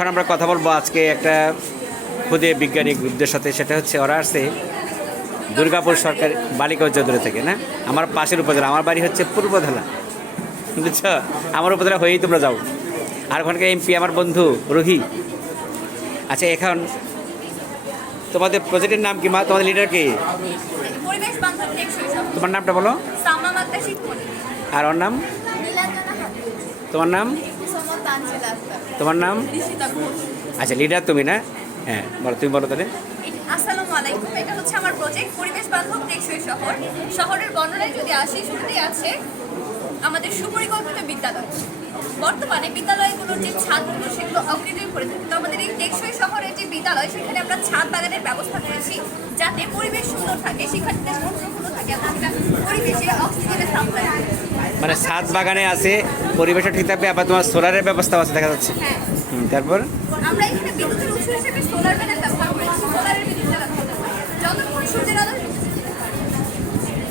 এখন আমরা কথা বলবো আজকে একটা খুদে বিজ্ঞানী গ্রুপদের সাথে। সেটা হচ্ছে ওরা আসছে দুর্গাপুর সরকারি বালিকা উচ্চ বিদ্যালয় থেকে, না আমার পাশের উপজেলা। আমার বাড়ি হচ্ছে পূর্বধলা, বুঝছো? আমার উপজেলা হয়েই তোমরা যাও। আর ওখানকার এমপি আমার বন্ধু রুহি। আচ্ছা, এখন তোমাদের প্রজেক্টের নাম কি মা? তোমাদের লিডার কি? তোমার নামটা বলো। আর ওর নাম? তোমার নাম? তোমার নাম? আচ্ছা, লিডার তুমি না? হ্যাঁ, বলো, তুমি বলো তাহলে। আসসালামু আলাইকুম। এটা হচ্ছে আমার প্রজেক্ট পরিবেশ বান্ধব টেকসই শহর। শহরের বর্ণনায় যদি আসি, শুরুতেই আছে আমাদের সুপরিকল্পিত বিদ্যালয়। বর্তমানে বিদ্যালয়গুলোর যে ছাদগুলো সেগুলো অগ্রিম করে থাকে। তো আমাদের এই টেকসই শহরের যে বিদ্যালয়, সেখানে আমরা ছাদ বাগানের ব্যবস্থা করেছি যাতে পরিবেশ সুন্দর থাকে, শিক্ষার্থীদের মন প্রফুল্ল থাকে এবং সেটা পরিবেশে অক্সিজেনের সাপ্লাই হয়। মানে ছাদ বাগানে আছে, পরিবেশটা ঠিক থাকবে, আবার তোমার সোলারের ব্যবস্থাও আছে দেখা যাচ্ছে। হ্যাঁ, তারপর আমরা এখানে বিদ্যুতের উৎস হিসেবে সোলার প্যানেল ব্যবহার করেছি। সোলারের বিদ্যুৎ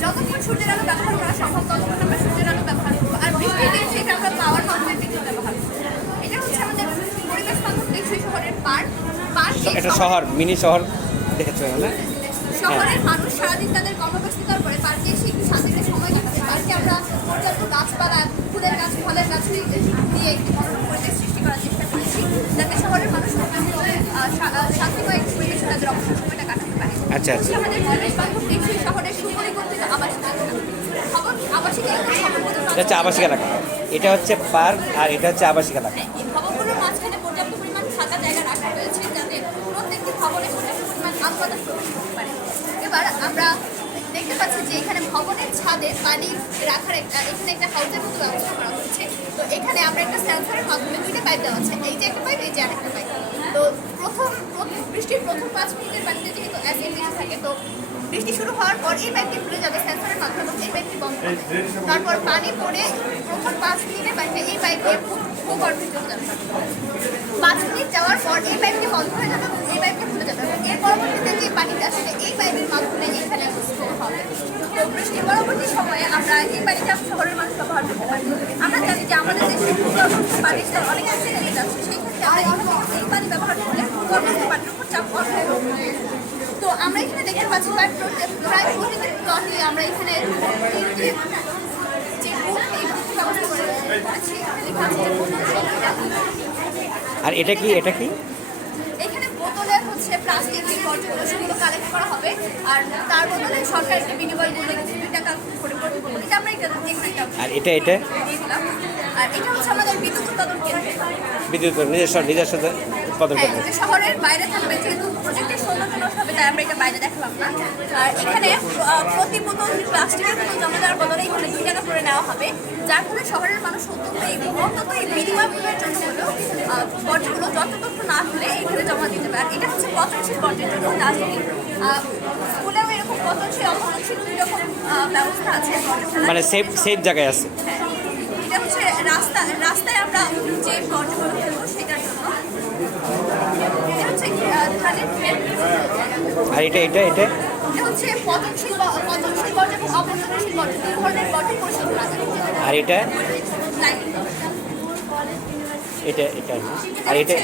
যতক্ষণ সূর্যের আলো ব্যবহার করা সম্ভব ততক্ষণ আমরা সূর্যের আলো ব্যবহার করবো। আর বৃষ্টির দিন সেটা আমরা পাওয়ার হাউসের বিদ্যুৎ ব্যবহার করবো। এটা হচ্ছে আমাদের পরিবেশ বান্ধব টেকসই শহরের পার্ক। একটা শহর, মিনি শহর দেখেছো না? শহরের মানুষ সারাদিন তাদের কর্মব্যস্ততার পরে পার্কে এসে একটু শান্তিতে সময় কাটাতে। পার্কে আমরা পর্যাপ্ত গাছপালা, ফুলের গাছ, ফলের গাছ দিয়ে একটি মনোরম পরিবেশ সৃষ্টি করার চেষ্টা করেছি, যাতে শহরের মানুষ শান্তিময় একটি পরিবেশে তাদের অবসর সময়টা কাটাতে পারে। আচ্ছা আচ্ছা। আমাদের পরিবেশ বান্ধব টেকসই শহরের সুপরিকল্পিত আবাসিক এটা হচ্ছে আবাসিক এলাকা, এটা হচ্ছে পার্ক, আর এটা হচ্ছে আবাসিক এলাকা। এই ভবনগুলোর মাঝখানে পর্যাপ্ত পরিমাণ ফাঁকা জায়গা রাখা হয়েছে যাতে প্রত্যেকটি ভবনে পর্যাপ্ত পরিমাণ আলো বাতাস প্রবেশ করতে পারে। এবার আমরা দেখতে পাচ্ছি যে এখানে ভবনের ছাদে পানি রাখার এখানে একটা হাউসের মতো ব্যবস্থা করা হয়েছে। তো এখানে আমরা একটা সেন্সরের মাধ্যমে দুইটা পাইপ দেওয়া আছে, এই যে একটা পাইপ, এই যে আরেকটা পাইপ। তো বৃষ্টির প্রথম 5 মিনিটের পানিতে যেহেতু অ্যাসিড বেশি থাকে, তো বৃষ্টি শুরু হওয়ার পর এই পাইপটি খুলে যাবে সেন্সরের মাধ্যমে, এই পাইপটি বন্ধ হবে। তারপর পানি পড়ে প্রথম 5 মিনিটের পানিতে এই পাইপ দিয়ে ভূগর্ভে চলে যাবে। 5 মিনিট যাওয়ার পর এই পাইপটি বন্ধ হয়ে যাবে, এই পাইপটি খুলে যাবে। এর পরবর্তীতে যে পানিটা আসলে এই পাইপের মাধ্যমে এখানে স্টোর হবে। তো বৃষ্টির পরবর্তী সময়ে আমরা এই পানিটা শহরের মানুষ ব্যবহার করতে পারি। আমরা জানি যে আমাদের দেশে ভূগর্ভস্থ পানির স্তর অনেক বেশি নেমে যাচ্ছে, সেই ক্ষেত্রে আমরা এই পানি ব্যবহার করলে ভূগর্ভস্থ পানির উপর চাপ কম হবে। তো আমরা এখানে দেখতে পাচ্ছি প্রায় প্রতিটি প্লটে আমরা এখানে আর এটা কি? এটা কি? এখানে বোতলে হচ্ছে প্লাস্টিক যে বর্জ্যগুলো সেগুলো কালেক্ট করা হবে, আর তার বদলে সরকার একটা বিনিময় মূল্য 2 টাকা করে পড়বে। এটা আমরা আর এটা এটা আর এটা হচ্ছে আমাদের বিদ্যুৎ উৎপাদন কেন্দ্র। বিদ্যুৎ নিজস্ব উৎপাদন করবে। শহরের বাইরে থাকবে, যেহেতু প্রজেক্টের সৌন্দর্য নষ্ট হবে, তাই আমরা এটা বাইরে দেখালাম না। আর এখানে প্রতি বোতল প্লাস্টিকের বোতল জমা দেওয়ার বদলে এখানে 2 টাকা করে নেওয়া হবে, যার ফলে শহরের মানুষ অন্তত এই বিনিময় মূল্যের জন্য হলেও বর্জ্যগুলো যতটুকু না হলে এখানে জমা দিতে পারে। আর এটা হচ্ছে পচনশীল বর্জ্যের জন্য ডাস্টবিন। স্কুলেও এরকম পচনশীল অপচনশীল 2 রকম ব্যবস্থা আছে, মানে সেফ জায়গায় আছে। হ্যাঁ, এটা হচ্ছে রাস্তায় আমরা যে বর্জ্যগুলো ফেলবো সেটার জন্য। এটা হচ্ছে আর এটা এটা এটা এটা হচ্ছে পচনশীল বর্জ্য এবং অপচনশীল বর্জ্য, 2 ধরনের বর্জ্য পরিশোধন করা যায়। আর এটা এটা এটা আর এটা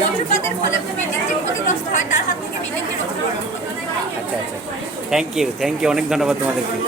বজ্রপাতের ফলে বিল্ডিং যে ক্ষতিগ্রস্ত হয় তার হাত থেকে বিল্ডিংকে রক্ষা করা। আচ্ছা আচ্ছা, থ্যাংক ইউ, অনেক ধন্যবাদ তোমাদেরকে।